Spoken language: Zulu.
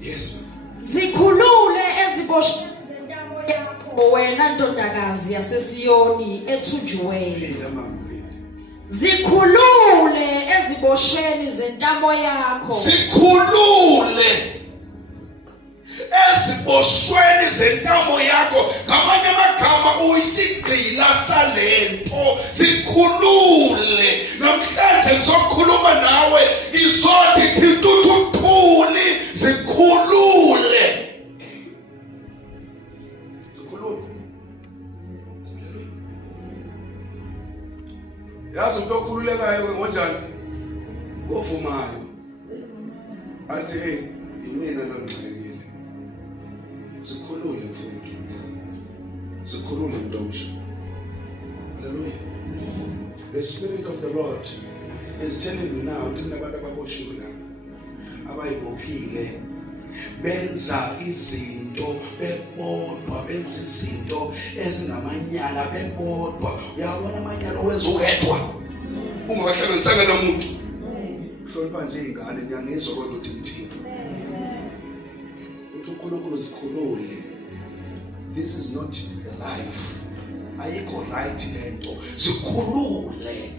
Yes. Zikhulule eziboshweni zentamo yakho wena ndodakazi yaseSiyoni ethunjiweyo. Zikhulule eziboshweni zentamo yakho. Zikhulule eziboshweni zentamo yakho. Ngamanye amagama uyisigqila salento. Zikhulule. Namhlanje ngizokhuluma nawe izothi thintuthuthuli zikhulule. Zikhulule. Yazi umuntu okhululekayo ke ngonjani? Ngovumayo. Athi hey, yimina lo ngixakekile. Zikhulule mfowethu. Zikhulule mntomsha. Hallelujah. The Spirit of the Lord is telling me now ukuthi nabantu ababoshiwe la abayibophile benza izinto bebodwa, benza izinto ezingamanyala bebodwa. Uyabona amanyala owenza uwedwa ungahlanganisanga nomuntu. Hlonipha nje ingane ngiyangizwa kodwa uthi ngithini. Uthi uNkulunkulu zikhulule. This is not a life. Ayikho right lento. Zikhulule.